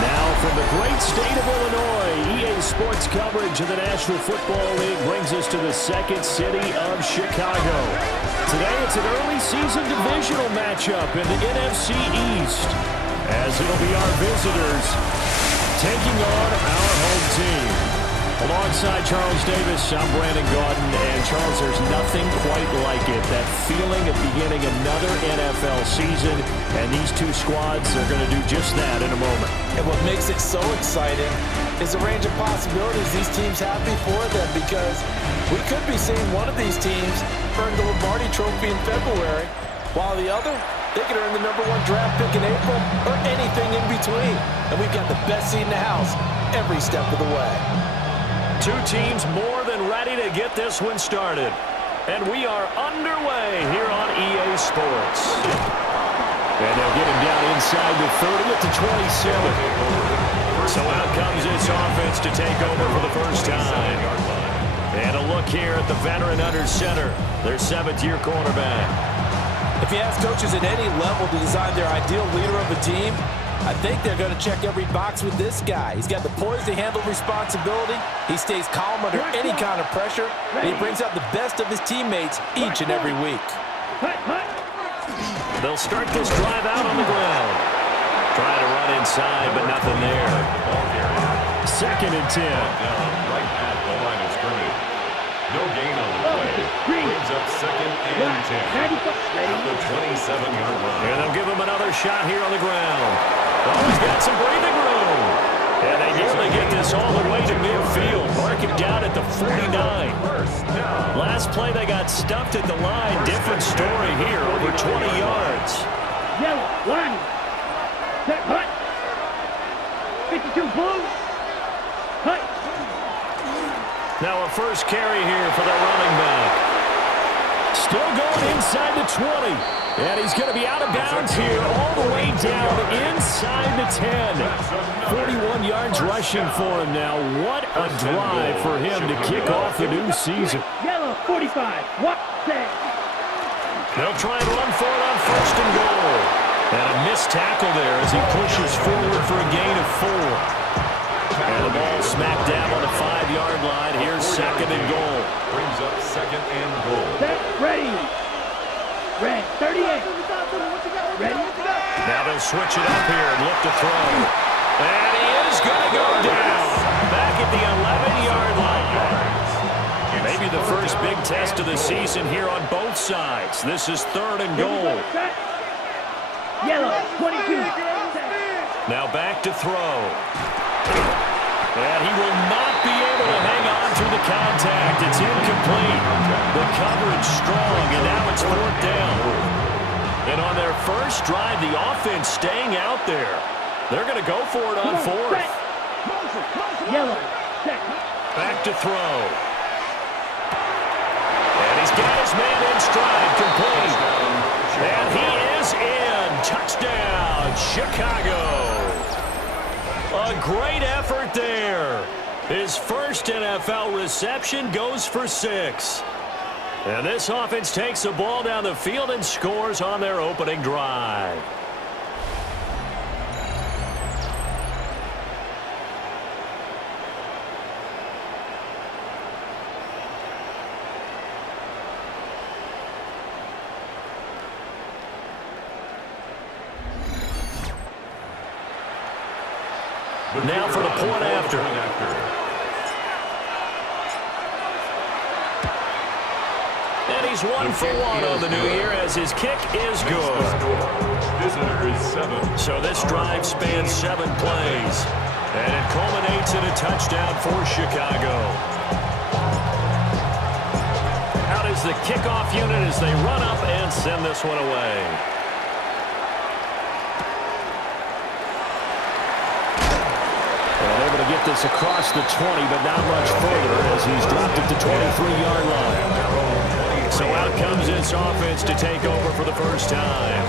Now from the great state of Illinois, EA Sports coverage of the National Football League brings us to the second city of Chicago. Today it's an early season divisional matchup in the NFC East, as it'll be our visitors taking on our home team. Alongside Charles Davis, I'm Brandon Gaudin, and Charles, there's nothing quite like it. That feeling of beginning another NFL season, and these two squads are going to do just that in a moment. And what makes it so exciting is the range of possibilities these teams have before them, because we could be seeing one of these teams earn the Lombardi Trophy in February, while the other, they could earn the #1 draft pick in April or anything in between. And we've got the best seat in the house every step of the way. Two teams more than ready to get this one started. And we are underway here on EA Sports. And they'll get him down inside the 30 at the 27. So out comes this offense to take over for the first time. And a look here at the veteran under center, their 7th-year cornerback. If you ask coaches at any level to design their ideal leader of a team, I think they're going to check every box with this guy. He's got the poise to handle responsibility. He stays calm under any kind of pressure. And he brings out the best of his teammates each and every week. They'll start this drive out on the ground. Trying to run inside, but nothing there. 2nd and 10. Right at the line of scrimmage. No gain on the play. Brings up 2nd and 10. At the 27-yard line. And they'll give him another shot here on the ground. Oh, he's got some breathing room. And they nearly get this all the way to midfield. Marking down at the 49. Last play they got stuffed at the line. Different story here, over 20 yards. Yellow, line. Set, hut. 52 blue. Hut. Now a first carry here for the running back. Still going inside the 20. And he's going to be out of bounds here all the way down inside the 10. 41 yards rushing for him now. What a drive for him to kick off the new season. Yellow, 45. What? Set. They'll try and run for it on 1st and goal. And a missed tackle there as he pushes forward for a gain of 4. And the ball smacked down on the 5-yard line. Here's 2nd and goal. Brings up 2nd and goal. Set, ready. Red, 38. Ready? Now they'll switch it up here and look to throw. And he is going to go down. Back at the 11-yard line. Maybe the first big test of the season here on both sides. This is 3rd and goal. Yellow, 22. Now back to throw. And he will not be able to hang on to the contact. It's incomplete. The coverage strong, and now it's 4th down. And on their first drive, the offense staying out there. They're going to go for it on 4th. Yellow, back to throw. And he's got his man in stride, complete. And he is in. Touchdown, Chicago. A great effort there. His first NFL reception goes for 6. And this offense takes the ball down the field and scores on their opening drive. Now for the point after. And he's 1 for 1 on the new year as his kick is good. Visitor is 7. So this drive spans 7 plays. And it culminates in a touchdown for Chicago. Out is the kickoff unit as they run up and send this one away. Able to get this across the 20, but not much further as he's dropped at the 23-yard line. So out comes this offense to take over for the first time.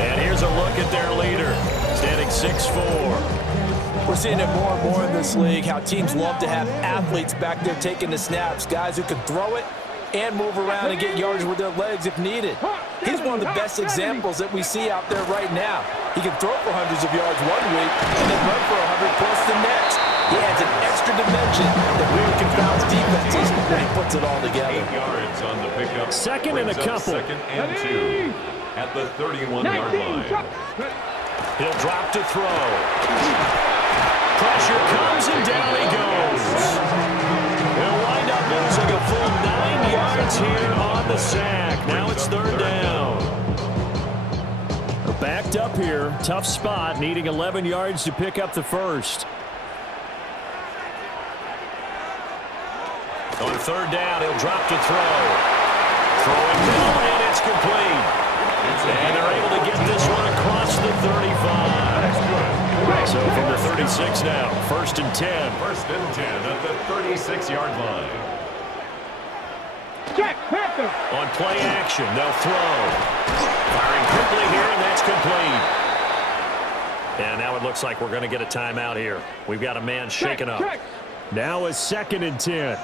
And here's a look at their leader, standing 6'4". We're seeing it more and more in this league, how teams love to have athletes back there taking the snaps, guys who can throw it and move around and get yards with their legs if needed. He's one of the best examples that we see out there right now. He can throw for hundreds of yards one week and then run for 100 plus the next. He adds an extra dimension that really confounds defenses when he puts it all together. 8 yards on the pickup. Second and a couple. Second and 2 at the 31-yard line. He'll drop to throw. Pressure comes and down he goes. He'll wind up losing a full 9 yards here on the sack. Now it's third down. Backed up here. Tough spot. Needing 11 yards to pick up the first. On third down, he'll drop to throw. Throwing down, and it's complete. And they're able to get this one across the 35. So from the 36 now, first and 10. First and 10 at the 36-yard line. Check, Panther. On play action, they'll throw. Firing quickly here, and that's complete. And now it looks like we're going to get a timeout here. We've got a man shaken up. Now a second and 10.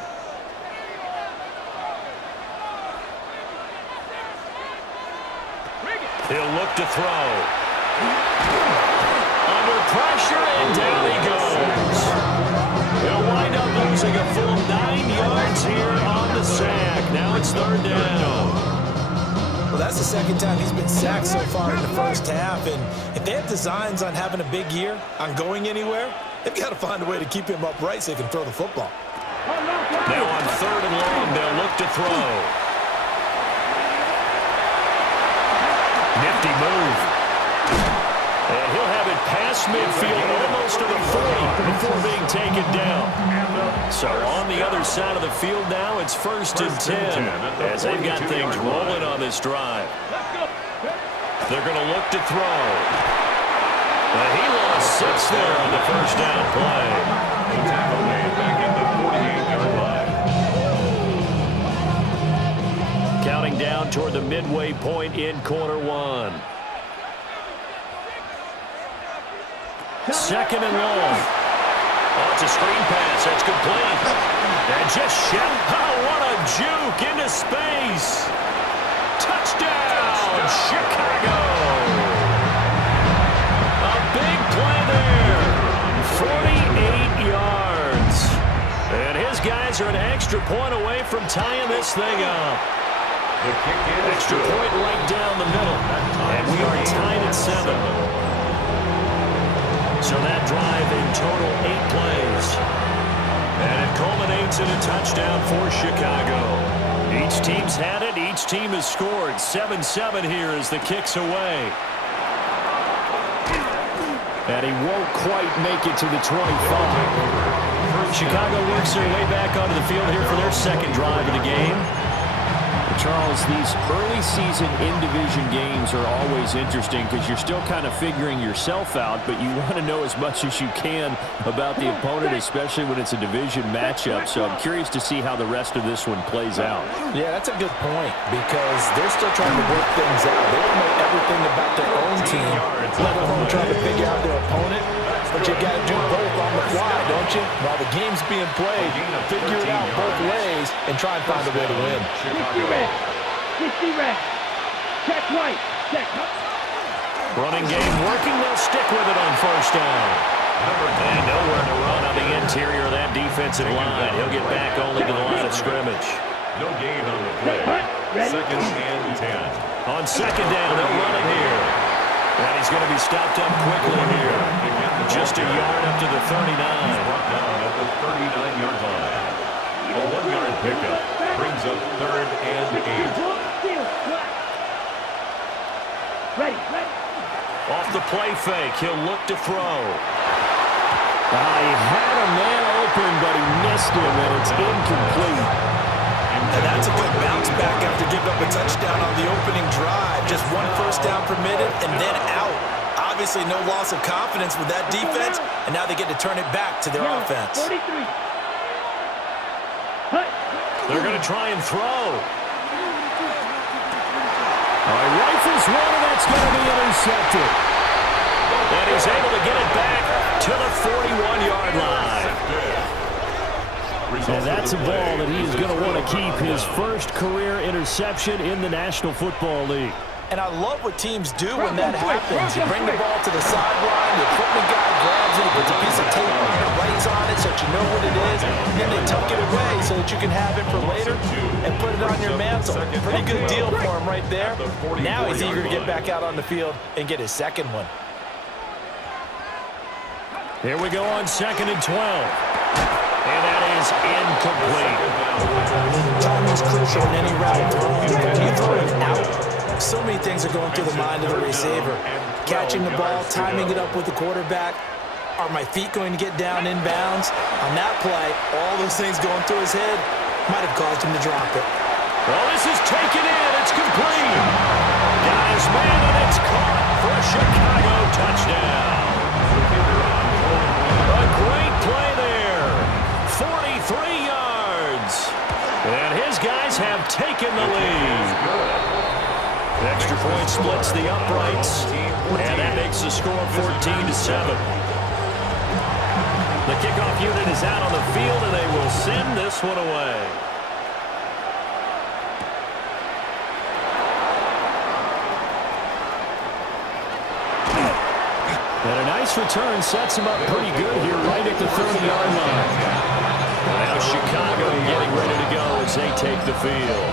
He'll look to throw. Under pressure, and down he goes. He'll wind up losing a full 9 yards here on the sack. Now it's third down. Well, that's the second time he's been sacked so far in the first half. And if they have designs on having a big year, on going anywhere, they've got to find a way to keep him upright so he can throw the football. Now on third and long, they'll look to throw. Nifty move. And he'll have it past midfield, almost to the 40 before being taken down. So on the other side of the field now, it's first and 10 as they've got things rolling on this drive. They're going to look to throw. And he lost 6 there on the first down play. The tackle made back at the 48-yard line. Counting down toward the midway point in quarter one. Second and long. Oh, it's a screen pass. That's complete. And just what a juke into space. Touchdown, Chicago. A big play there. 48 yards. And his guys are an extra point away from tying this thing up. Extra point right down the middle. And we are tied at 7. So that drive in total 8 plays. And it culminates in a touchdown for Chicago. Each team's had it. Each team has scored. 7-7 here as the kick's away. And he won't quite make it to the 25. Chicago works their way back onto the field here for their second drive of the game. Charles, these early season in-division games are always interesting because you're still kind of figuring yourself out, but you want to know as much as you can about the opponent, especially when it's a division matchup. So I'm curious to see how the rest of this one plays out. Yeah, that's a good point because they're still trying to work things out. They don't know everything about their own team, let alone trying to figure out their opponent. But you got to do both on the fly, don't you? While the game's being played, figure it out both ways and try and find a way to win. 60 red. 60 red. Check right. Check. Running game working. They'll stick with it on first down. And nowhere to run on the interior of that defensive line. He'll get back only to the line of scrimmage. No gain on the play. Second and 10. On second down, they'll run it here. And he's going to be stopped up quickly here. Just a yard up to the 39. Brought down at the 39-yard line. A 1-yard pickup brings up third and 8. Ready. Off the play fake, he'll look to throw. He had a man open, but he missed him, and it's incomplete. And that's a good bounce back after giving up a touchdown on the opening drive. Just one first down permitted and then out. Obviously no loss of confidence with that defense, and now they get to turn it back to their offense. 43. They're going to try and throw. Rifles one, and that's going to be intercepted. And he's able to get it back to the 41-yard line. And that's a ball that he is going to want to keep, his first career interception in the National Football League. And I love what teams do when that happens. You bring the ball to the sideline, the equipment guy grabs it, he puts a piece of tape on it, writes on it so that you know what it is, and then they tuck it away so that you can have it for later and put it on your mantle. Pretty good deal for him right there. Now he's eager to get back out on the field and get his second one. Here we go on 2nd and 12. And that is incomplete. Timing's crucial in any route thrown. When you throw it out, so many things are going through the mind of the receiver. Catching the ball, timing it up with the quarterback. Are my feet going to get down in bounds? On that play, all those things going through his head might have caused him to drop it. Well, this is taken in. It's complete. Got his man, and it's caught for a Chicago touchdown. A great play there. 43 yards. And his guys have taken the lead. The extra point splits the uprights, and that makes the score 14-7. The kickoff unit is out on the field, and they will send this one away. And a nice return sets him up pretty good here right at the 30-yard line. Now Chicago getting ready to go as they take the field.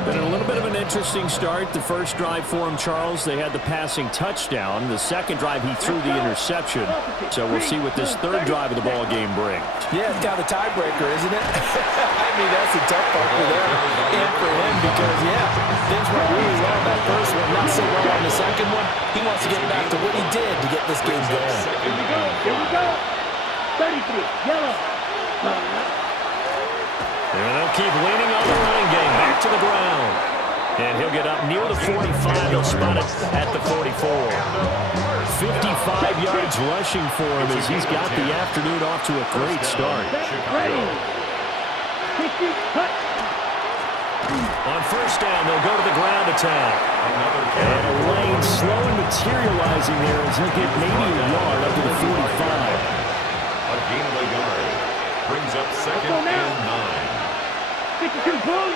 Been a little bit of an interesting start. The first drive for him, Charles, they had the passing touchdown. The second drive, he threw the interception. So we'll see what this third drive of the ball game brings. Yeah, it's kind of a tiebreaker, isn't it? I mean, that's a tough part for them and for him because, yeah, things went really well on that first one, not so well on the second one. He wants to get back to what he did to get this game going. Here we go. Here we go. 33. Yellow. And they'll keep leaning on the running game. Back to the ground. And he'll get up near the 45. He'll spot it at the 44. 55 yards rushing for him as he's got the afternoon off to a great start. Ready. 60. Cut. On first down, they'll go to the ground attack. And a lane slowly materializing there as he'll get maybe a yard up to the 45. A gain of a yard. Brings up 2nd and 9. 52, boom.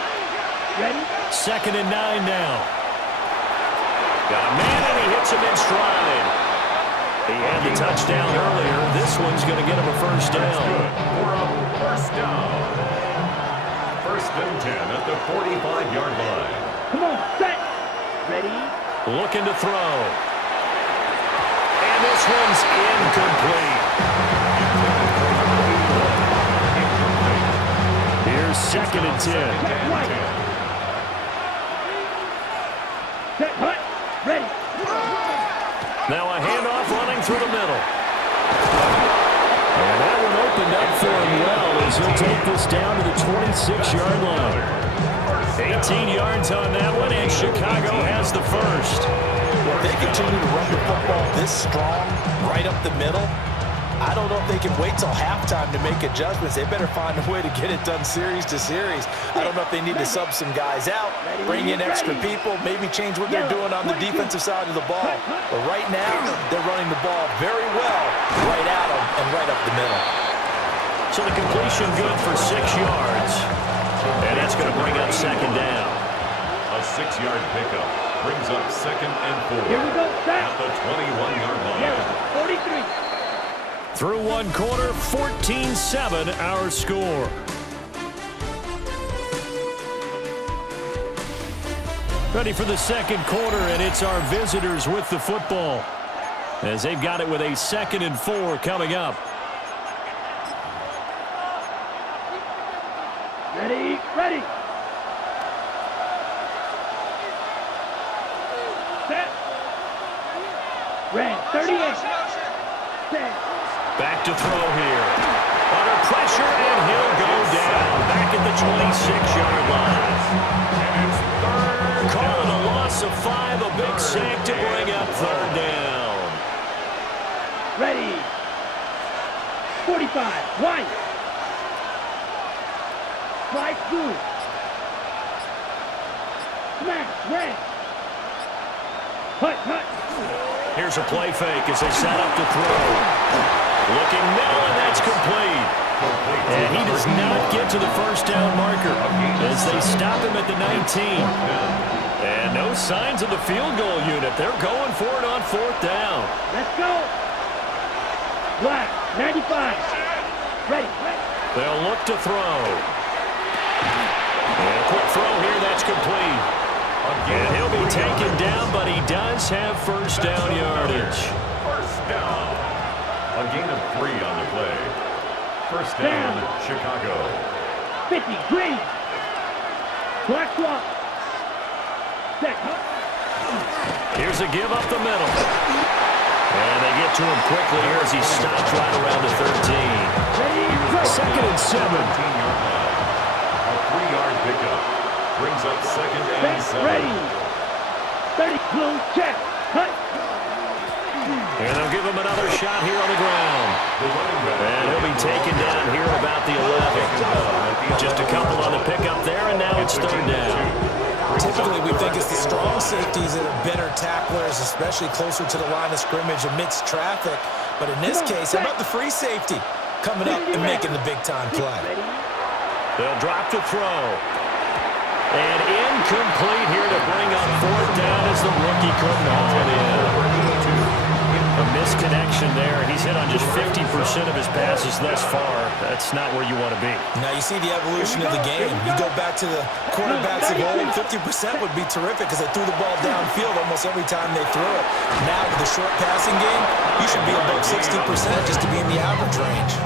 Ready? 2nd and 9 now. Got a man, and he hits him in stride. He had the touchdown earlier. This one's going to get him a first down. For a first down. 1st and 10 at the 45-yard line. Come on, set. Ready? Looking to throw. And this one's incomplete. Here's 2nd and 10. Set right. Set hut. Ready. Now a handoff running through the middle. And that one opened up for him well as he'll take this down to the 26-yard line. 18 yards on that one, and Chicago has the first. If they continue to run the football this strong, right up the middle, I don't know if they can wait till halftime to make adjustments. They better find a way to get it done series to series. I don't know if they need to sub some guys out, bring in extra people, maybe change what they're doing on the defensive side of the ball. But right now, they're running the ball very well right at them and right up the middle. So the completion good for 6 yards. And that's going to bring up 2nd down. A 6-yard pickup brings up 2nd and 4. Here we go, set. At the 21-yard line. Yeah, 43. Through one quarter, 14-7 our score. Ready for the second quarter, and it's our visitors with the football as they've got it with a 2nd and 4 coming up. Ready, ready. Set. Red, 38. Set. Back to throw here. Under pressure, and he'll go down. Back at the 26-yard line. And it's 3rd. Calling a loss of 5, a big sack to bring up 3rd down. Ready. 45. White. Right through. Smash. Red. Hut, hut. Here's a play fake as they set up to throw. Looking middle, and that's complete. And he does not get to the first down marker as they stop him at the 19. And no signs of the field goal unit. They're going for it on fourth down. Let's go. Black, 95. Ready. They'll look to throw. And a quick throw here, that's complete. And he'll be taken down, but he does have first down yardage. First down. A gain of 3 on the play. First down, Chicago. 50, green. Black swap. Set. Here's a give up the middle. And they get to him quickly here as he stops right around the 13. Second and 7. 17-yard line. A 3-yard pickup. Brings up second and 7. Ready. 30, blue, check. Cut. And they'll give him another shot here on the ground. And he'll be taken down here at about the 11. Just a couple on the pickup there, and now it's third down. Typically, we think it's the strong safeties that are better tacklers, especially closer to the line of scrimmage amidst traffic. But in this case, how about the free safety coming up and making the big-time play? They'll drop to throw. And incomplete here to bring up fourth down as the rookie couldn't haul it in. A misconnection there. He's hit on just 50% of his passes thus far. That's not where you want to be. Now you see the evolution of the game. You go back to the quarterbacks of old, 50% would be terrific because they threw the ball downfield almost every time they threw it. Now with the short passing game, you should be above 60% just to be in the average range.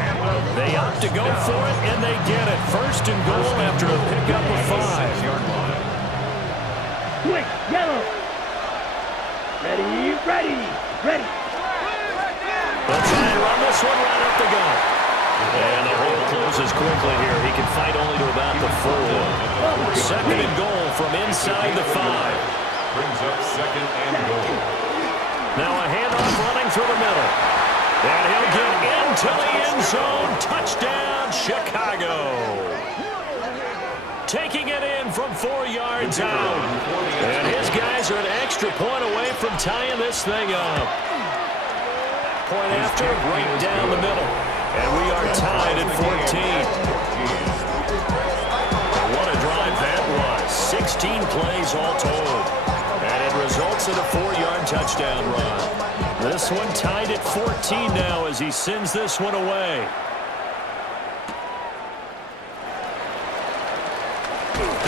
They opt to go for it, and they get it. First and goal after a pickup of 5. Quick, yellow. Ready. They'll try and run this one right up the gut. And the hole closes quickly here. He can fight only to about the 4. Second and goal from inside the 5. Brings up second and goal. Now a handoff running through the middle. And he'll get into the end zone. Touchdown, Chicago. Taking it in from 4 yards out. And his guys are an extra point away from tying this thing up. Point after, right down the middle. And we are tied at 14. And what a drive that was. 16 plays all told. And it results in a 4-yard touchdown run. This one tied at 14 now as he sends this one away.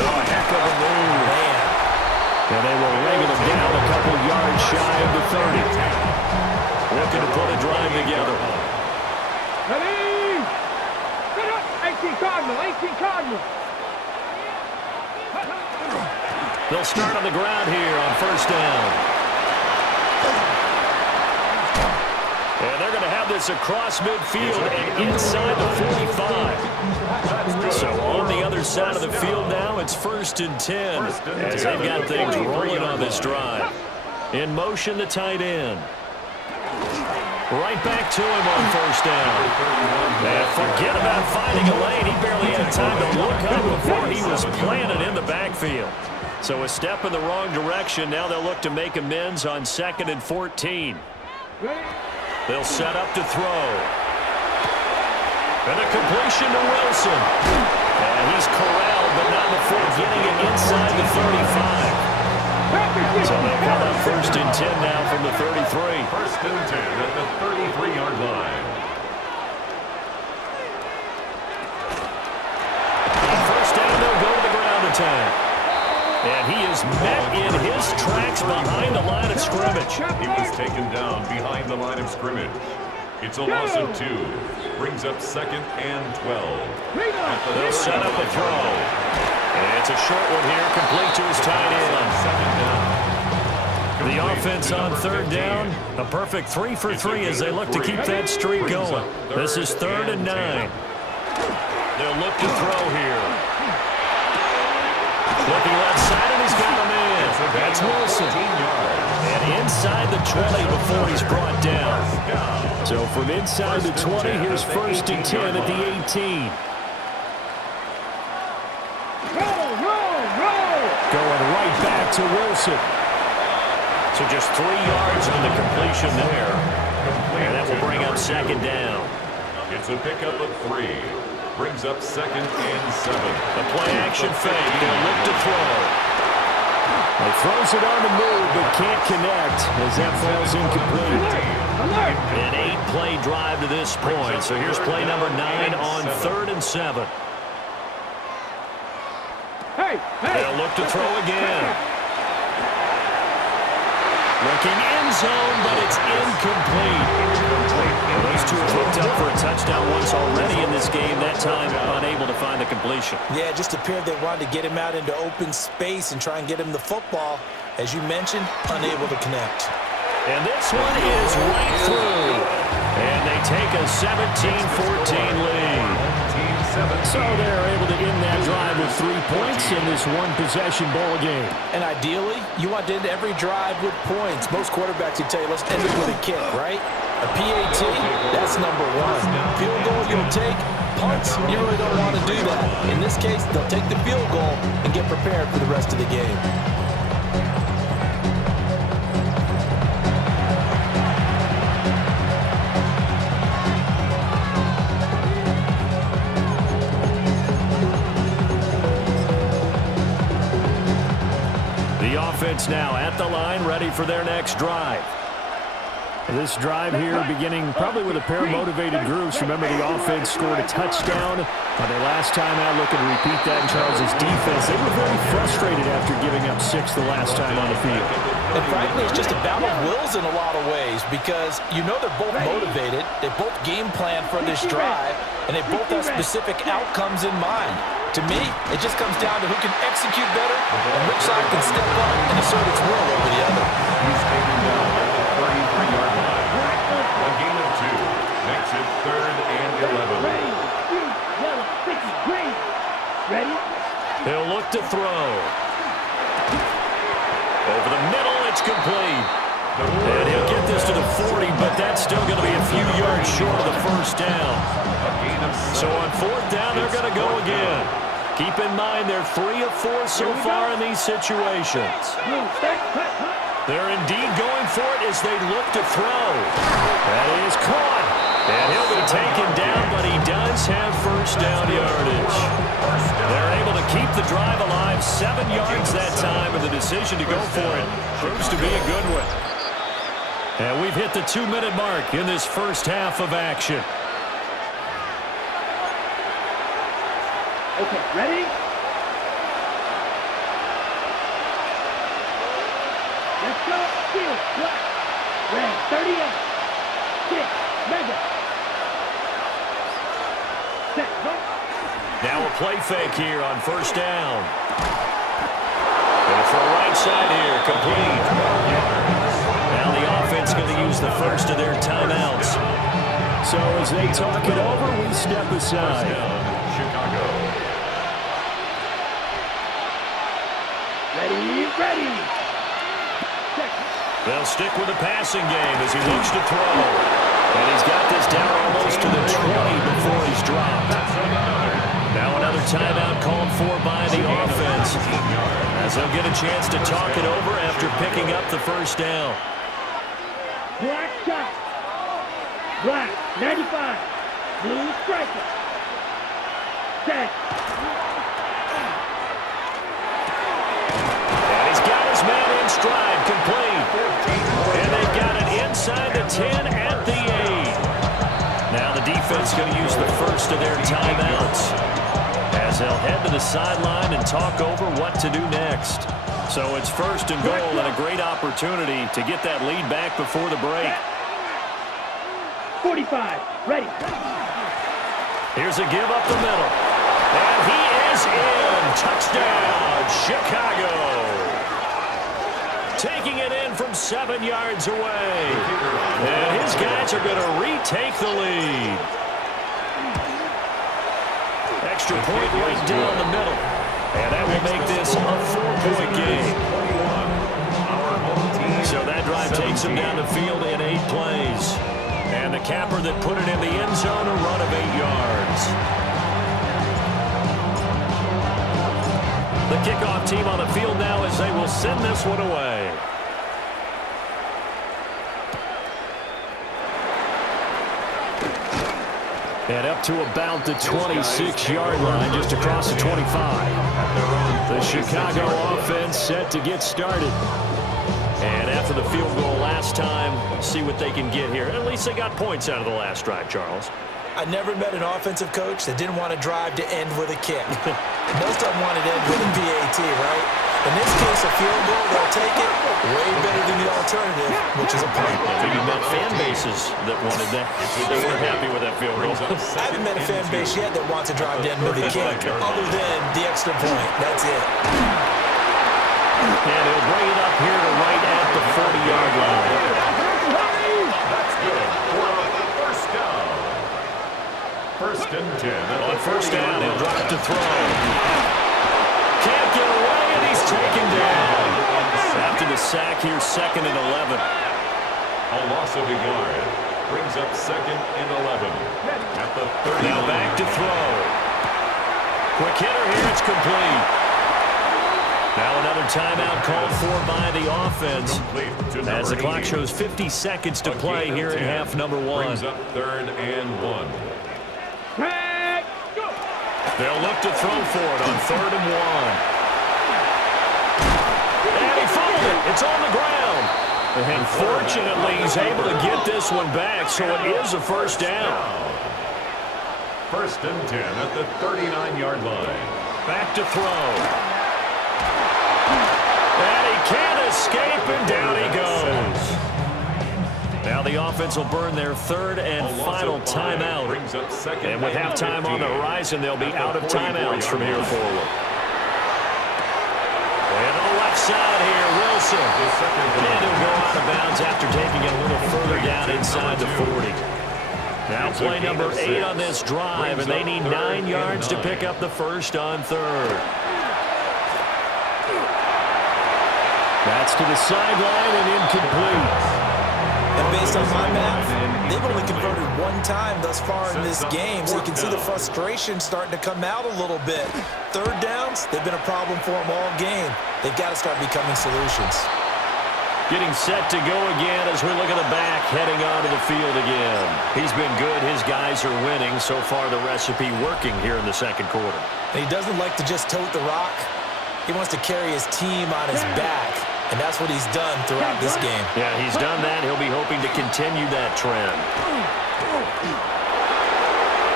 Oh, heck of a move. Man. And they will wrangle him down a couple yards shy of the 30. Looking to put a drive together. Ready. 18 Cardinal. They'll start on the ground here on first down. And they're going to have this across midfield and inside the 45. So on the other side of the field now, it's first and 10 as they've got things rolling on this drive. In motion, the tight end. Right back to him on first down. And forget about finding a lane. He barely had time to look up before he was planted in the backfield. So a step in the wrong direction. Now they'll look to make amends on second and 14. They'll set up to throw. And a completion to Wilson. And he's corralled, but not before getting it inside the 35. So they come up first and 10 now from the 33. First and 10 at the 33-yard line. On first down, they'll go to the ground attack. And he is met in his tracks behind the line of scrimmage. He was taken down behind the line of scrimmage. It's a loss of 2. Brings up second and 12. They'll set up a throw. And it's a short one here, complete to his tight end. Second down. The offense on third down, a perfect 3 for 3 as they look to keep that streak going. This is third and 9. They'll look to throw here. Looking left side, and he's got him in. That's Wilson. And inside the 20 before he's brought down. So from inside the 20, here's first and 10 at the 18. Going right back to Wilson. So just 3 yards on the completion there. And that will bring up second down. It's a pickup of 3. Brings up 2nd and 7. The play action fake. They'll look to throw. He throws it on the move, but can't connect as that falls incomplete. An 8-play drive to this point. So here's play number 9 on 3rd and 7. They'll look to throw again. Looking end zone, but it's incomplete. Those two have hooked up for a touchdown once already in this game. That time, unable to find the completion. Yeah, it just appeared they wanted to get him out into open space and try and get him the football. As you mentioned, unable to connect. And this one is right through. And they take a 17-14 lead. So they're able to end that drive with 3 points in this one-possession ball game. And ideally, you want to end every drive with points. Most quarterbacks would tell you, let's end it with a kick, right? A PAT, that's number 1. Field goal you'll take. Punts, you really don't want to do that. In this case, they'll take the field goal and get prepared for the rest of the game. Offense now at the line, ready for their next drive. This drive here beginning probably with a pair of motivated groups. Remember, the offense scored a touchdown on their last time out. Looking to repeat that in Charles's defense. They were very frustrated after giving up 6 the last time on the field. And frankly, it's just a battle of wills in a lot of ways because you know they're both motivated. They both game plan for this drive, and they both have specific outcomes in mind. To me, it just comes down to who can execute better and which side can step up and assert its will over the other. He's taken down at the 33-yard line. A gain of 2 makes it 3rd and 11. Ready? He'll look to throw. Over the middle, it's complete. And he'll get this to the 40, but that's still going to be a few yards short of the first down. So on 4th down, they're going to go again. Keep in mind, they're 3 of 4 so far in these situations. They're indeed going for it as they look to throw. That is caught. And he'll be taken down, but he does have first down yardage. They're able to keep the drive alive, 7 yards that time, and the decision to go for it proves to be a good one. And we've hit the 2-minute mark in this first half of action. Okay, ready? Let's go. Field, black. Red, 38. 6, mega. Set, go. Now a play fake here on first down. Going for a right side here, complete. Now the offense going to use the first of their timeouts. So as they talk it over, we step aside. Chicago. Ready. They'll stick with the passing game as he looks to throw. And he's got this down almost to the 20 before he's dropped. Now another timeout called for by the offense as they'll get a chance to talk it over after picking up the first down. Black shot. Black, 95. Blue striker. Set. And he's got his man in stride, complete. And they've got it inside the 10 at the 8. Now the defense going to use the first of their timeouts as they'll head to the sideline and talk over what to do next. So it's first and goal and a great opportunity to get that lead back before the break. 45, ready. Here's a give up the middle. And he is in. Touchdown, Chicago. Taking it in from 7 yards away. And his guys are going to retake the lead. Extra point right down the middle. And that will make this a 4-point game. So that drive takes him down the field in 8 plays. And the capper that put it in the end zone, a run of 8 yards. The kickoff team on the field now as they will send this one away. And up to about the 26-yard line, just across the 25. The Chicago offense set to get started. And after the field goal last time, see what they can get here. At least they got points out of the last drive, Charles. I never met an offensive coach that didn't want to drive to end with a kick. Most of them wanted to end with a PAT, right? In this case, a field goal, they'll take it way better than the alternative, which is a punt. Maybe you met fan bases that wanted that. They weren't happy with that field goal. I haven't met a fan base yet that wants to drive to end with a kick, other than the extra point. That's it. And he'll bring it up here to right at the 40-yard line. That's good for a first down. First and 10. On first down, he'll drop to throw. Can't get away, and he's taken down. After the sack here, 2nd and 11. A loss of a yard brings up 2nd and 11 at the 30. Now back to throw. Quick hitter here, it's complete. Now another timeout called for by the offense as the clock shows 50 seconds to play here in half number 1. Brings up 3rd and 1. They'll look to throw for it on 3rd and 1. And he fumbled it. It's on the ground. And fortunately, he's able to get this one back, so it is a first down. 1st and 10 at the 39-yard line. Back to throw. And he can't escape, and down he goes. Now the offense will burn their 3rd and final timeout. And with halftime on the horizon, they'll be out of timeouts from here forward. And on the left side here, Wilson. And he'll go out of bounds after taking it a little further down inside the 40. Now play number 8 on this drive, and they need 9 yards to pick up the first on 3rd. That's to the sideline and incomplete. And based on my math, they've only converted 1 time thus far in this game, so you can see the frustration starting to come out a little bit. 3rd downs, they've been a problem for them all game. They've got to start becoming solutions. Getting set to go again as we look at the back, heading onto the field again. He's been good. His guys are winning. So far, the recipe working here in the 2nd quarter. And he doesn't like to just tote the rock. He wants to carry his team on his back. And that's what he's done throughout this game. Yeah, he's done that. He'll be hoping to continue that trend.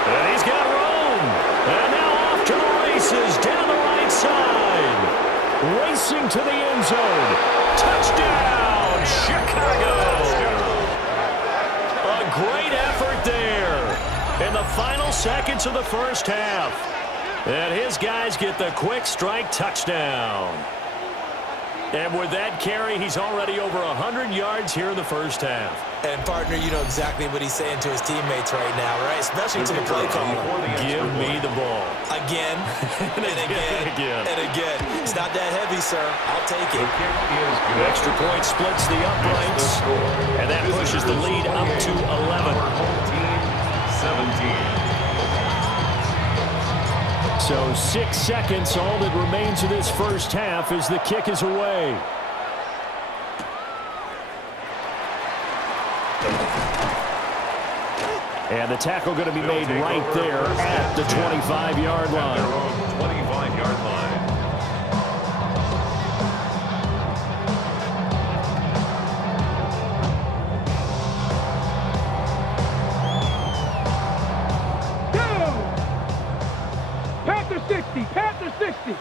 And he's got room. And now off to the races down the right side. Racing to the end zone. Touchdown, Chicago. A great effort there in the final seconds of the first half. And his guys get the quick strike touchdown. And with that carry, he's already over 100 yards here in the first half. And, partner, you know exactly what he's saying to his teammates right now, right? Especially to the play caller. Give me the ball. Again, and again, and again. It's not that heavy, sir. I'll take it. The extra point splits the uprights, and that pushes the lead up to 11. 17. So 6 seconds, all that remains of this first half as the kick is away. And the tackle going to be made right there at the 25-yard line. 25-yard line. Panther 60.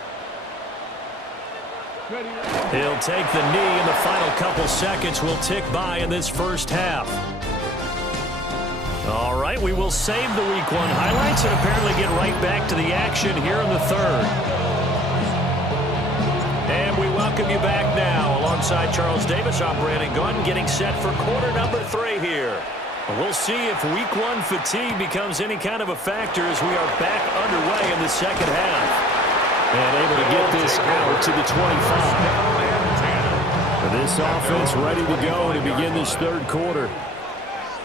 He'll take the knee, and the final couple seconds will tick by in this first half. All right, we will save the Week 1 highlights and apparently get right back to the action here in the 3rd. And we welcome you back now. Alongside Charles Davis, I'm Brandon Gunn, getting set for quarter number 3 here. We'll see if Week 1 fatigue becomes any kind of a factor as we are back underway in the second half. And able to get this out to the 25. This offense ready to go to begin this 3rd quarter.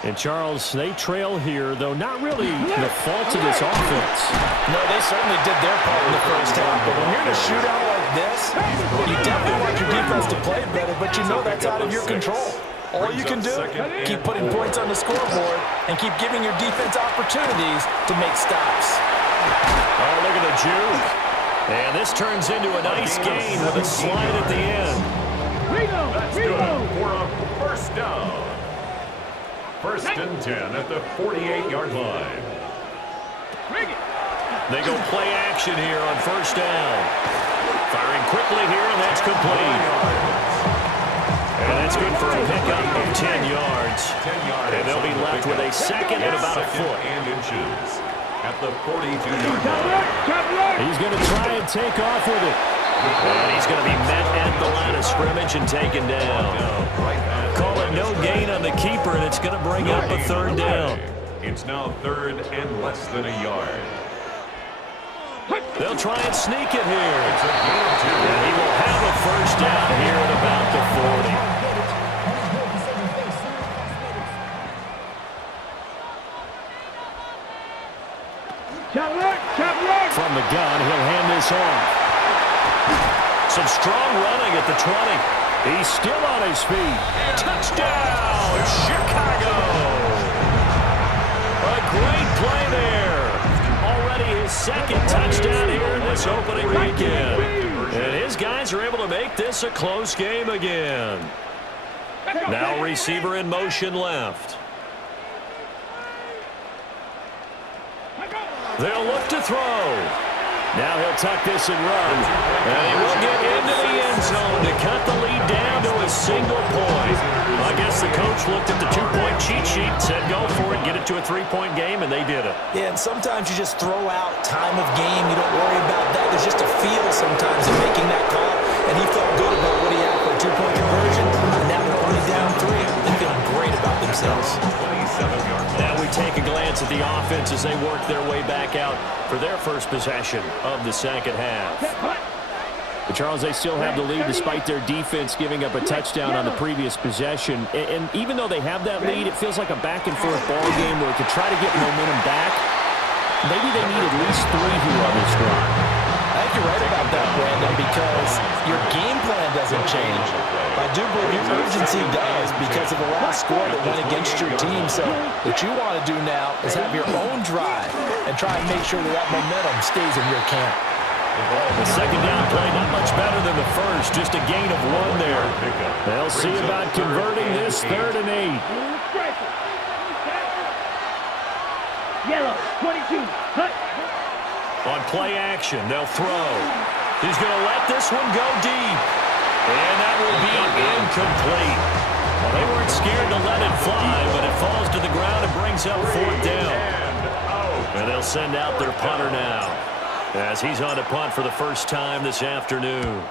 And, Charles, they trail here, though not really the fault of this offense. No, they certainly did their part in the first half. But when you're in a shootout like this, you definitely want your defense to play better, but you know that's out of your control. All you can do, keep putting points on the scoreboard and keep giving your defense opportunities to make stops. Oh, look at the juke. And this turns into a nice gain with a slide at the end. That's good for a first down. First and 10 at the 48-yard line. They go play action here on first down. Firing quickly here, and that's complete. And that's good for a pickup of 10 yards. 10 yards. And they'll be left with a second and about a foot. And inches at the 42-yard line. He's going to try and take off with it. And he's going to be met at the line of scrimmage and taken down. Call it no gain on the keeper, and it's going to bring up a third down. It's now third and less than a yard. They'll try and sneak it here. It's a gain of 2. And he will have a first down here at about the 40. From the gun, he'll hand this off. Some strong running at the 20. He's still on his feet. Touchdown, Chicago! A great play there. Already his second touchdown here in this opening weekend. And his guys are able to make this a close game again. Now receiver in motion left. They'll look to throw. Now he'll tuck this and run. And he will get into the end zone to cut the lead down to a single point. I guess the coach looked at the two-point cheat sheet and said, go for it, get it to a three-point game, and they did it. Yeah, and sometimes you just throw out time of game. You don't worry about that. There's just a feel sometimes in making that call. And he felt good about what he had for a two-point conversion. And now they're only down 3. They're feeling great about themselves. 27-yard line. Now we take a glance at the offense as they work their way back out for their first possession of the second half. But Charles, they still have the lead despite their defense giving up a touchdown on the previous possession. And even though they have that lead, it feels like a back-and-forth ball game where to try to get momentum back, maybe they need at least 3 here on this drive. I think you're right about that, Brandon, because your game plan doesn't change. I do believe your urgency does because of the last score that went against your team. So what you want to do now is have your own drive and try and make sure that momentum stays in your camp. The second down play not much better than the first, just a gain of 1 there. They'll see about converting this 3rd and 8. Yellow, 22, hut. On play action, they'll throw. He's going to let this one go deep. And that will be incomplete. Well, they weren't scared to let it fly, but it falls to the ground and brings up 4th down. And they'll send out their punter now, as he's on to punt for the first time this afternoon.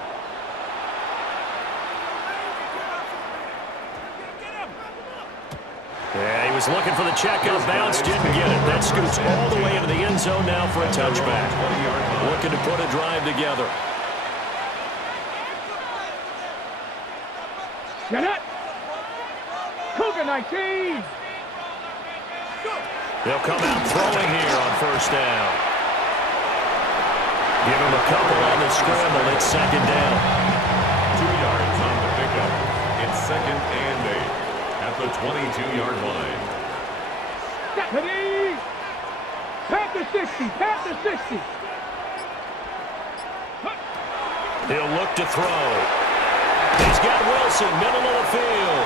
Yeah, he was looking for the checkup bounce, didn't get it. That scoots all the way into the end zone now for a touchback. Looking to put a drive together. Get it. Cougar 19. They'll come out throwing here on first down. Give him a couple on the scramble. It's second down. 2 yards on the pickup. It's 2nd and 8 at the 22-yard line. Stephanie. Panther 60. Panther 60. He'll look to throw. He's got Wilson, middle of the field.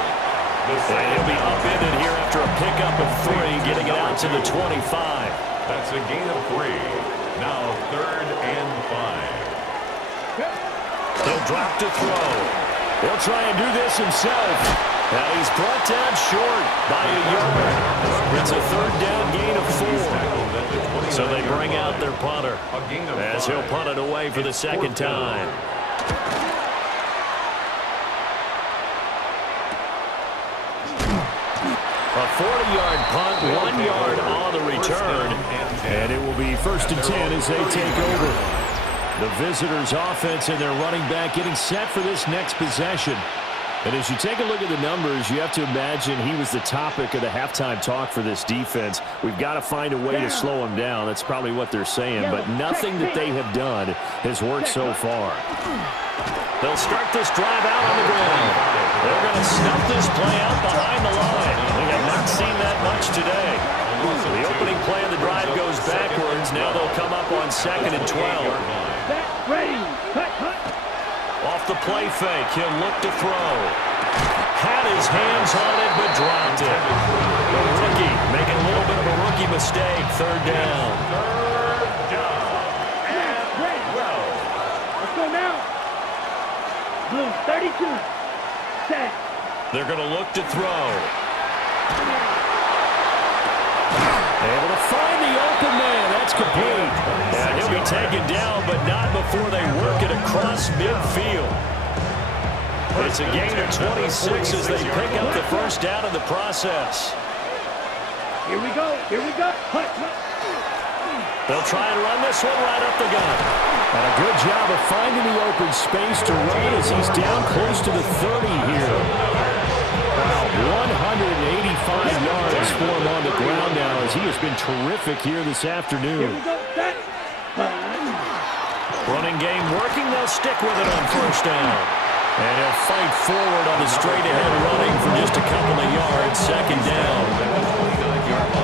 And he'll be upended here after a pickup of 3, getting it out to the 25. That's a gain of 3. Now 3rd and 5. He'll drop to throw. He'll try and do this himself. Now he's brought down short by a yard. It's a 3rd down gain of 4. So they bring out their punter as he'll punt it away for the second time. A 40-yard punt, 1 yard on the return. And it will be 1st and 10 as they take over. The visitors' offense and their running back getting set for this next possession. And as you take a look at the numbers, you have to imagine he was the topic of the halftime talk for this defense. We've got to find a way to slow him down. That's probably what they're saying. But nothing that they have done has worked so far. They'll start this drive out on the ground. They're going to snuff this play out behind the line. We have not seen that much today. The opening play of the drive goes backwards. Now they'll come up on 2nd and 12. Set, ready, cut. Off the play fake, he'll look to throw. Had his hands on it, but dropped it. The rookie making a little bit of a rookie mistake. 3rd down. Ready. Let's go now. Blue, 32. Set. They're going to look to throw. Able to find the open man. That's complete. And he'll be taken down, but not before they work it across midfield. It's a gain of 26 as they pick up the 1st down in the process. Here we go. Hut. They'll try and run this one right up the gut. And a good job of finding the open space to run as he's down close to the 30 here. Wow, 185 yards for him on the ground now as he has been terrific here this afternoon. Here we go. Set. Running game working. They'll stick with it on 1st down. And he'll fight forward on the straight-ahead running for just a couple of yards. 2nd down.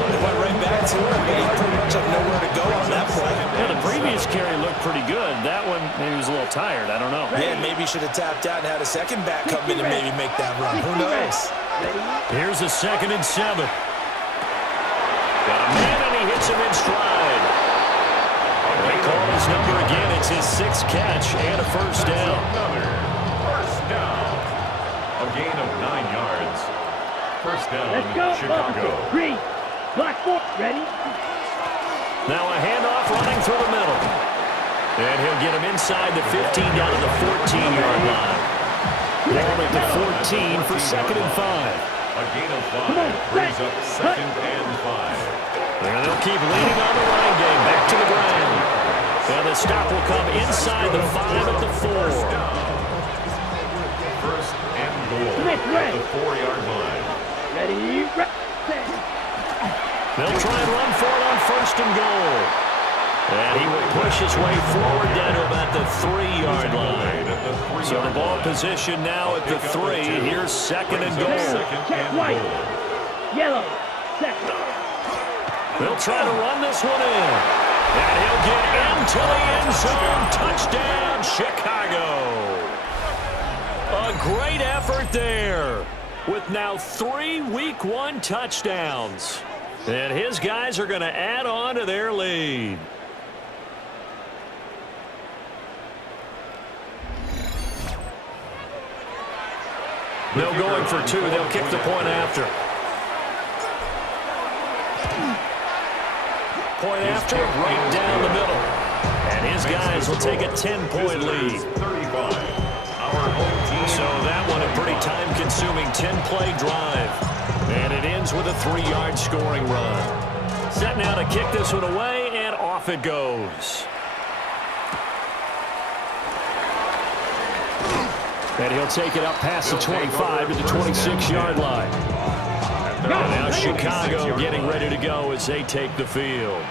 They went right back to him. He pretty much had nowhere to go on that play. Yeah, the previous carry looked pretty good. That one, maybe he was a little tired. I don't know. Yeah, maybe he should have tapped out and had a second back come in and maybe make that run. Who knows? Here's a 2nd and 7. Got a man, and he hits him in stride. They call his number again. It's his 6th catch and a 1st down. Another 1st down. A gain of 9 yards. 1st down, Let's go. Chicago. Green. Black 4. Ready. Now a handoff running through the middle. And he'll get him inside the 15 down to the 14-yard line. Ball at the 14 for 2nd and 5. A gain of 5 brings up 2nd and 5. And they'll keep leaning on the running game. Back to the ground. And the stop will come inside the 5 at the 4. 1st and goal at the 4-yard line. Ready. They'll try and run for it on 1st and goal. And he will push his way forward down to about the 3-yard line. So the ball position now at the 3. Here's 2nd and goal. Check white. Yellow. 2nd. They'll try to run this one in. And he'll get into the end zone. Touchdown, Chicago. A great effort there with now 3 Week 1 touchdowns. And his guys are going to add on to their lead. No going for 2. They'll kick the point after. Point after, right down the middle. And his guys will take a 10-point lead. 35. Our home team. So that one a pretty time-consuming 10-play drive. And it ends with a 3-yard scoring run. Set now to kick this one away, and off it goes. And he'll take it up past the 25 to the 26-yard line. Now Chicago getting ready to go as they take the field.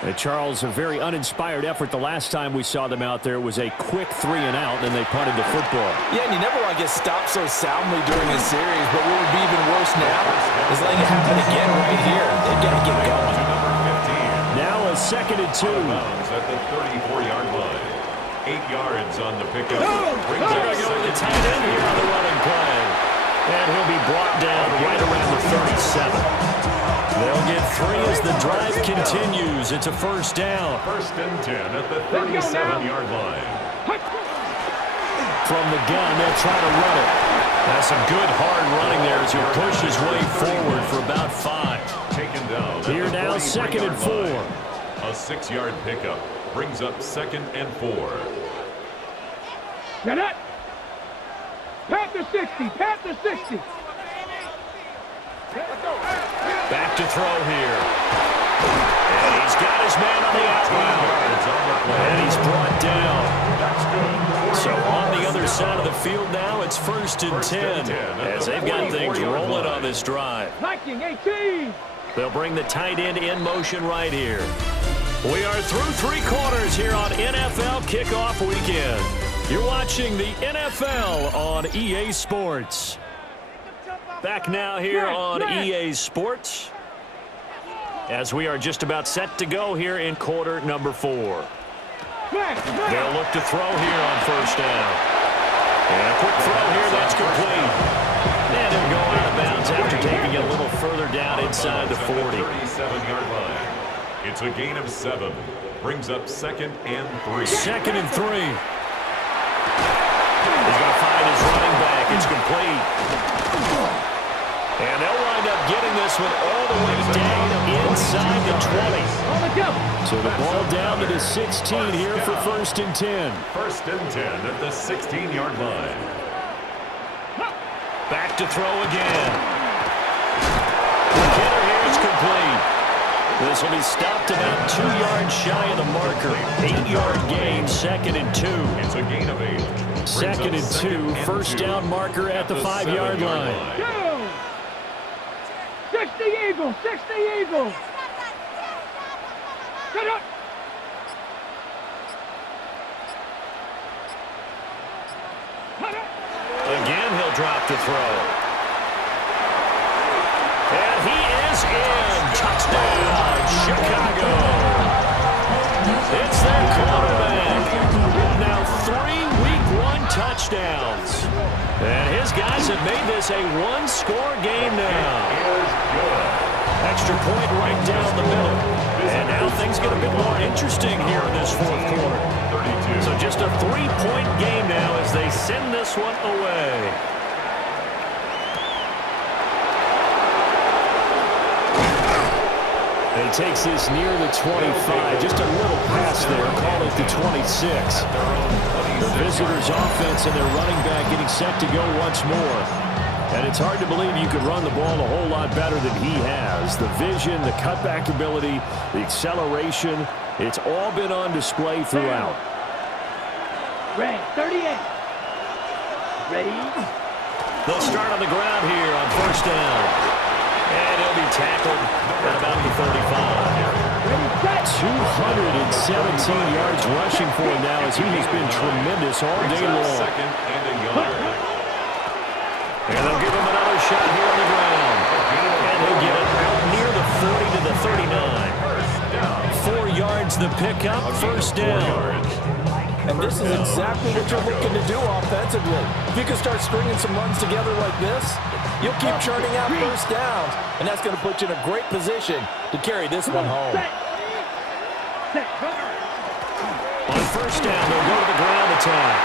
And Charles, a very uninspired effort the last time we saw them out there. It was a quick 3 and out, and they punted the football. Yeah, and you never want to get stopped so soundly during a series, but what would be even worse now is letting it happen again right here. They've got to get going. Now a 2nd and 2. At the 34-yard line. 8 yards on the pickup. They're going to go to the tight end here on the running play. And he'll be brought down right around the 37. They'll get 3 as the drive continues. It's a 1st down. 1st and 10 at the 37-yard line. From the gun, they'll try to run it. That's some good hard running there as he'll push his way forward for about 5. Taken down. Here now, 2nd and 4. A 6-yard pickup brings up 2nd and 4. Get it. Pat the 60. Pat the 60. Back to throw here. And he's got his man on the out route. And he's brought down. So on the other side of the field now, it's 1st and 10 as they've got things rolling on this drive. 19-18. They'll bring the tight end in motion right here. We are through 3 quarters here on NFL Kickoff Weekend. You're watching the NFL on EA Sports. Back now here on EA Sports as we are just about set to go here in quarter number 4. They'll look to throw here on first down. And a quick throw here, that's complete. And it'll go out of bounds after taking it a little further down inside the 40. 37-yard line. It's a gain of 7. Brings up 2nd and 3. 2nd and 3. He's going to find his running back. It's complete. And they'll wind up getting this one all the way down inside the 20. So the ball down to the 16 here for 1st and 10. 1st and 10 at the 16-yard line. Back to throw again. The hitter here is complete. This will be stopped about 2 yards shy of the marker. 8-yard gain, 2nd and 2. It's a gain of 8. 2nd and 2, first down marker at the 5-yard line. Go! 60 Eagles, 60 Eagles. Get up. Again, he'll drop to throw. And he is in. Touchdown, Chicago. It's their quarterback. Now 3 Week 1 touchdowns. And his guys have made this a one-score game now. Extra point right down the middle. And now things get a bit more interesting here in this 4th quarter. So just a 3-point game now as they send this one away. He takes this near the 25. Just a little pass there. Call it the 26. The visitors' offense and their running back getting set to go once more. And it's hard to believe you could run the ball a whole lot better than he has. The vision, the cutback ability, the acceleration, it's all been on display throughout. Ready, 38. Ready. They'll start on the ground here on first down. And he'll be tackled at about the 35. 217 yards rushing for him now as he has been tremendous all day long. 2nd and a yard. And they'll give him another shot here on the ground. And he'll get it out near the 40 to the 39. 4 yards the pickup, first down. And this is exactly what you're looking to do offensively. If you can start stringing some runs together like this, you'll keep churning out first downs, and that's going to put you in a great position to carry this one home. On first down, they'll go to the ground attack.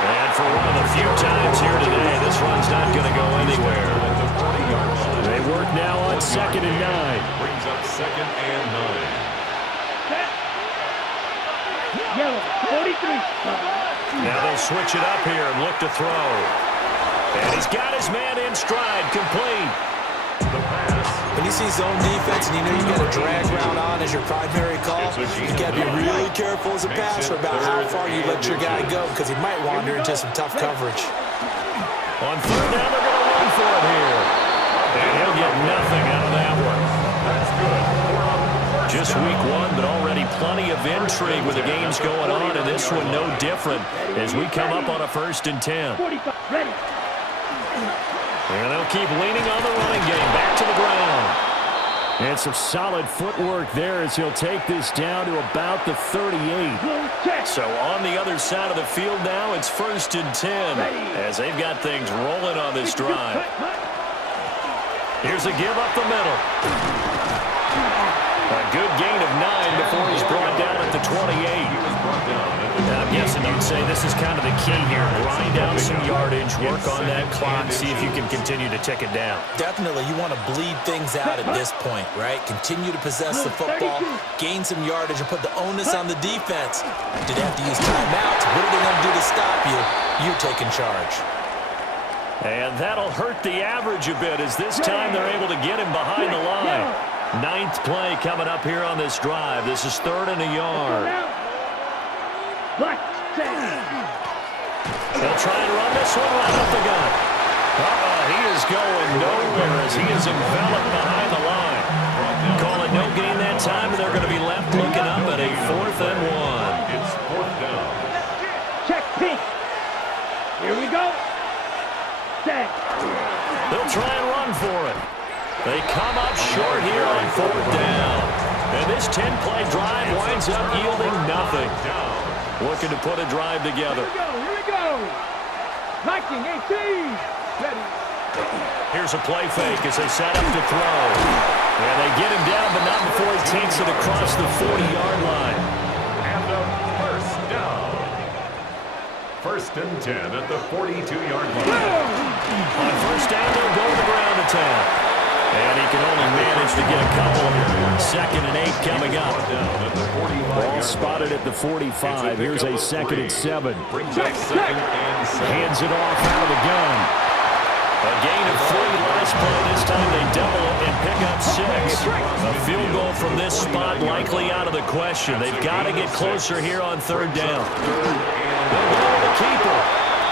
And for one of the few times here today, this run's not going to go anywhere. They work now on 2nd and 9. Brings up 2nd and 9. Yellow, 43. Now they'll switch it up here and look to throw. And he's got his man in stride, complete. The pass. When you see zone defense and you know you got a drag route on as your primary call, you got to be really careful as a passer about how far you let your guy go because he might wander into some tough coverage. On 3rd down, they're going to run for it here. And he'll get nothing out of that one. That's good. Just week 1, but already plenty of intrigue with the games going on, and this one no different as we come up on a 1st and 10. 45, ready. And they'll keep leaning on the running game. Back to the ground. And some solid footwork there as he'll take this down to about the 38. So on the other side of the field now, it's 1st and 10 as they've got things rolling on this drive. Here's a give up the middle. A good gain of 9 before he's brought down at the 28. Now, I'm guessing you'd say this is kind of the key here. Grind out some yardage, work on that clock, see if you can continue to tick it down. Definitely, you want to bleed things out at this point, right? Continue to possess the football, gain some yardage, and put the onus on the defense. Did they have to use timeouts? What are they going to do to stop you? You're taking charge. And that'll hurt the average a bit as this time they're able to get him behind the line. 9th play coming up here on this drive. This is 3rd and a yard. They'll try and run this one right up the gut. He is going nowhere as he is enveloped behind the line. Call it no gain that time, and they're going to be left looking up at a 4th and 1. It's 4th down. Check pink. He'll try and run for it. They come up short here on 4th down. And this 10-play drive winds up yielding nothing. Looking to put a drive together. Here we go. Liking 18. Ready. Here's a play fake as they set up to throw. And they get him down, but not before he takes it across the 40-yard line. And a first down. 1st and 10 at the 42-yard line. On 1st down, they'll go to the ground attack. And he can only manage to get a couple. 2nd and 8 coming up. Ball spotted at the 45. Here's a 2nd and 7. Hands it off out of the gun. A gain of 3 last play. This time they double it and pick up 6. A field goal from this spot likely out of the question. They've got to get closer here on 3rd down. They'll go to the keeper.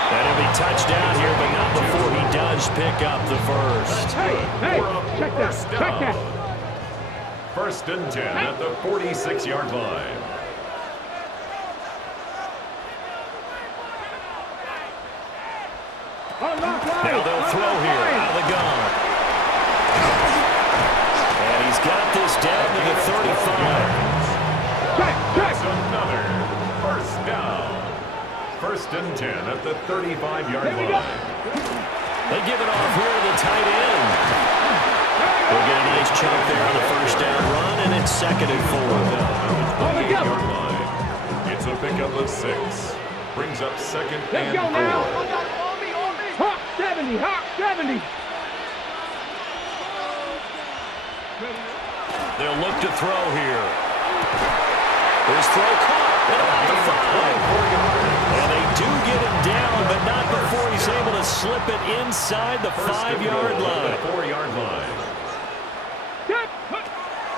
And he'll be touched down here, but not before he does pick up the first. Hey, check that, check that. 1st and 10 at the 46-yard line. Now they'll throw here out of the gun. And he's got this down to the 35. That's another first down. 1st and 10 at the 35-yard line. They give it off here to the tight end. We'll get a nice chunk there on the 1st down run, and it's 2nd and 4. 28-yard line. It's a pickup of 6. Brings up 2nd and 4. Hawk 70, Hawk 70. They'll look to throw here. His throw caught at about the 5. And they do get him down, but not before he's able to slip it inside the 5-yard line. 4-yard line.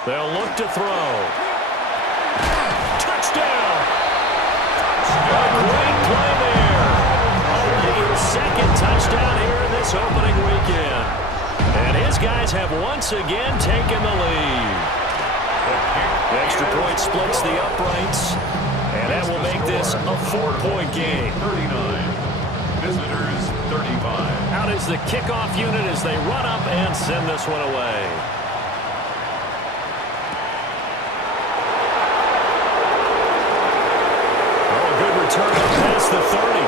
They'll look to throw. Touchdown! A great play there. Only his 2nd touchdown here in this opening weekend. And his guys have once again taken the lead. The extra point splits the uprights, and that will make this a 4-point game. 39. Visitors 35. Out is the kickoff unit as they run up and send this one away. Oh, good return up past the 30.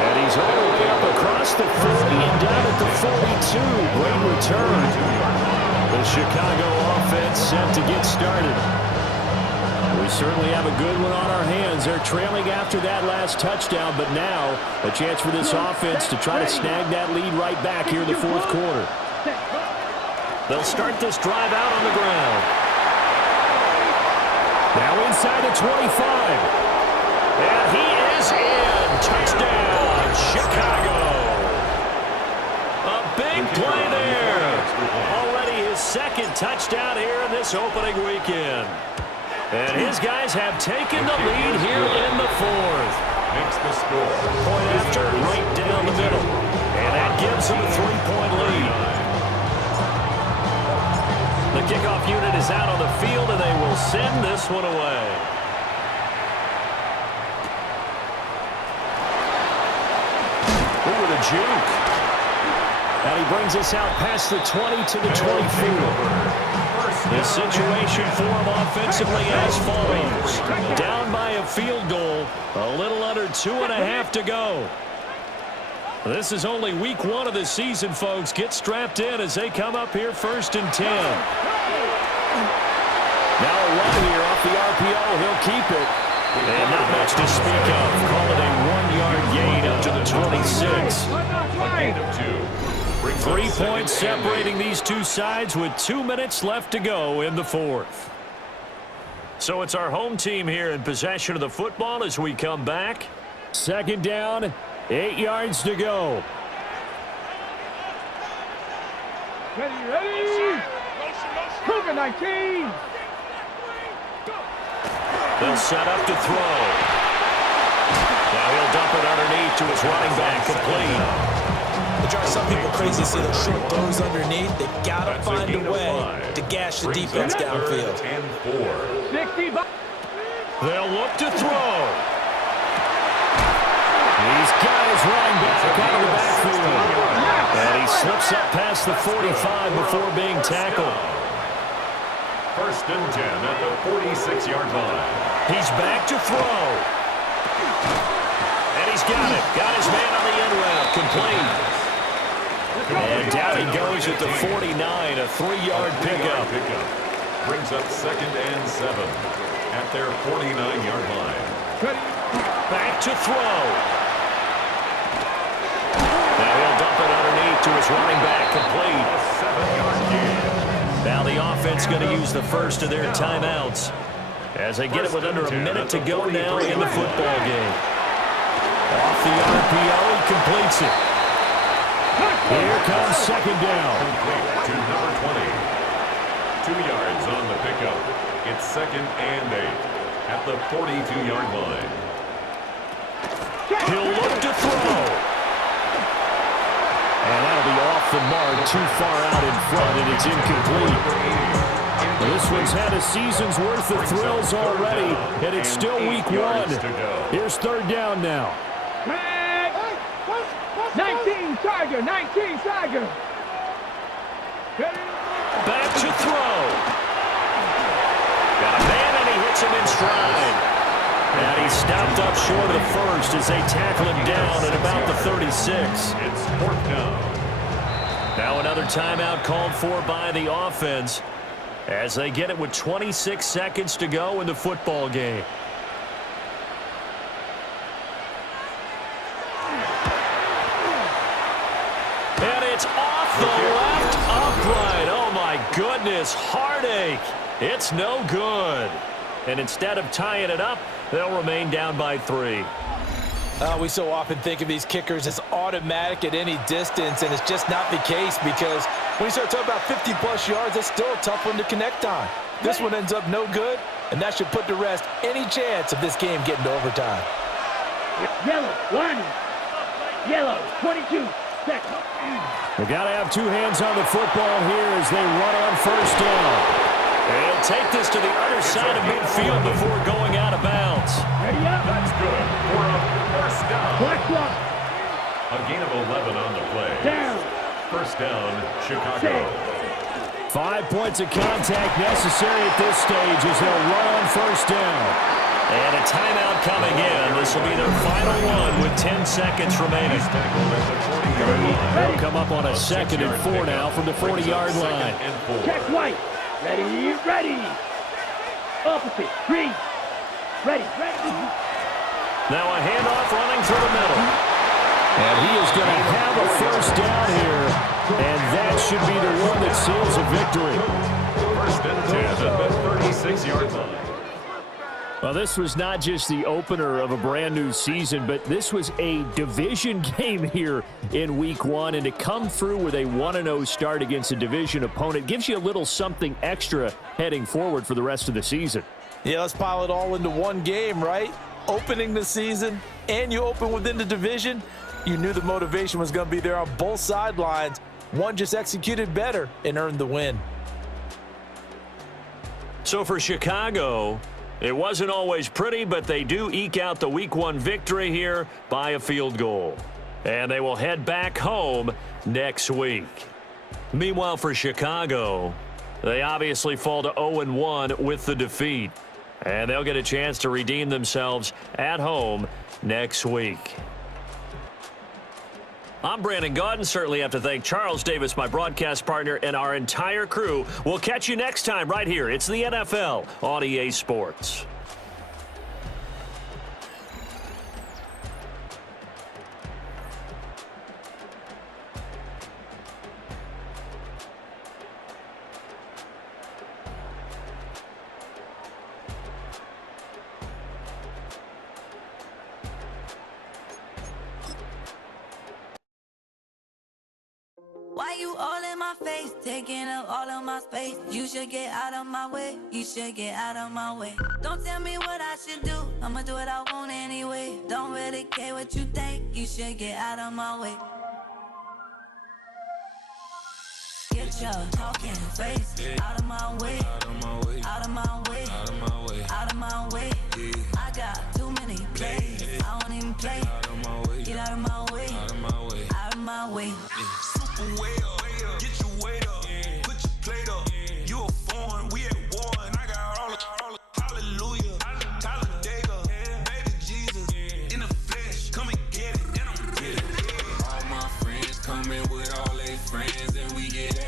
And he's all the way up across the 40 and down at the 42. Great return. The Chicago offense set to get started. We certainly have a good one on our hands. They're trailing after that last touchdown, but now a chance for this offense to try to snag that lead right back here in the 4th quarter. They'll start this drive out on the ground. Now inside the 25. And he is in. Touchdown, Chicago. A big play there. Already his 2nd touchdown here in this opening weekend. And his guys have taken the lead here in the 4th. Makes the score. Point after, right down the middle. And that gives him a 3-point lead. The kickoff unit is out on the field, and they will send this one away. Ooh, the juke. And he brings us out past the 20 to the 24. The situation for him offensively as follows. Down by a field goal, a little under 2.5 to go. This is only week 1 of the season, folks. Get strapped in as they come up here 1st and 10. Now a run here off the RPO. He'll keep it. And not much to speak of. Call it a 1-yard gain up to the 26. A gain of 2. 3 points separating these two sides with 2 minutes left to go in the 4th. So it's our home team here in possession of the football as we come back. 2nd down, 8 yards to go. Ready. Cougar 19. They'll set up to throw. Now he'll dump it underneath to his running back, complete. It drives some people crazy to see those short throws underneath. They got to find a way to gash the defense downfield. 10-4. They'll look to throw. He's got his running back out of the backfield. And he slips up past the 45 before being tackled. First and 10 at the 46-yard line. He's back to throw. And he's got it. Got his man on the end route. Complete. And down he goes at the 49, a 3-yard pickup. Brings up second and 7 at their 49-yard line. Back to throw. Now he'll dump it underneath to his running back, complete. A 7-yard gain. Now the offense going to use the first of their timeouts as they get it with under a minute to go now in the football game. Off the RPO, he completes it. Here comes second down. Complete to number 20. 2 yards on the pickup. It's second and 8 at the 42-yard line. He'll look to throw. And that'll be off the mark, too far out in front, and it's incomplete. This one's had a season's worth of thrills already, and it's still week 1. Here's third down now. 19 Tiger, 19 Tiger. Back to throw. Got a man, and he hits him in stride. And he's stopped up short of the first as they tackle him down at about the 36. It's fourth down. Now another timeout called for by the offense as they get it with 26 seconds to go in the football game. And it's off the left upright. Oh, my goodness. Heartache. It's no good. And instead of tying it up, they'll remain down by 3. We so often think of these kickers as automatic at any distance, and it's just not the case because when you start talking about 50-plus yards, that's still a tough one to connect on. This one ends up no good, and that should put to rest any chance of this game getting to overtime. Yellow, 1. Yellow, 22 seconds. They've got to have 2 hands on the football here as they run on first down. They'll take this to the other side of midfield before going out of bounds. Ready up. That's good for a first down. Black block. A gain of 11 on the play. Down. First down, Chicago. 5 points of contact necessary at this stage as they'll run on first down. And a timeout coming in. This will be their final one with 10 seconds remaining. They'll come up on a second and 4 now from the 40-yard line. Check white. Ready, ready. Opposite, green. Ready, ready. Now a handoff running through the middle. And he is going to have a first down here. And that should be the one that seals a victory. First and 10 at the 36-yard line. Well, this was not just the opener of a brand new season, but this was a division game here in week 1. And to come through with a 1-0 start against a division opponent gives you a little something extra heading forward for the rest of the season. Yeah, let's pile it all into one game, right? Opening the season, and you open within the division. You knew the motivation was going to be there on both sidelines. One just executed better and earned the win. So for Chicago, it wasn't always pretty, but they do eke out the week 1 victory here by a field goal. And they will head back home next week. Meanwhile, for Chicago, they obviously fall to 0-1 with the defeat. And they'll get a chance to redeem themselves at home next week. I'm Brandon Gaudin. Certainly have to thank Charles Davis, my broadcast partner, and our entire crew. We'll catch you next time right here. It's the NFL on EA Sports. Why you all in my face, taking up all of my space? You should get out of my way, you should get out of my way. Don't tell me what I should do, I'ma do what I want anyway. Don't really care what you think, you should get out of my way. Get your talking face out of my way, out of my way, out of my way, out of my way, out of my way. I got too many plays, I don't even play. Out of my way. Get out of my way. Out of my way. Out of my way. Super way up. Get your weight up. Put your plate up. You a foreign. We at war. And I got all the hallelujah. Talladega. Baby Jesus. In the flesh. Come and get it. And I'm get it. All my friends coming with all their friends. And we get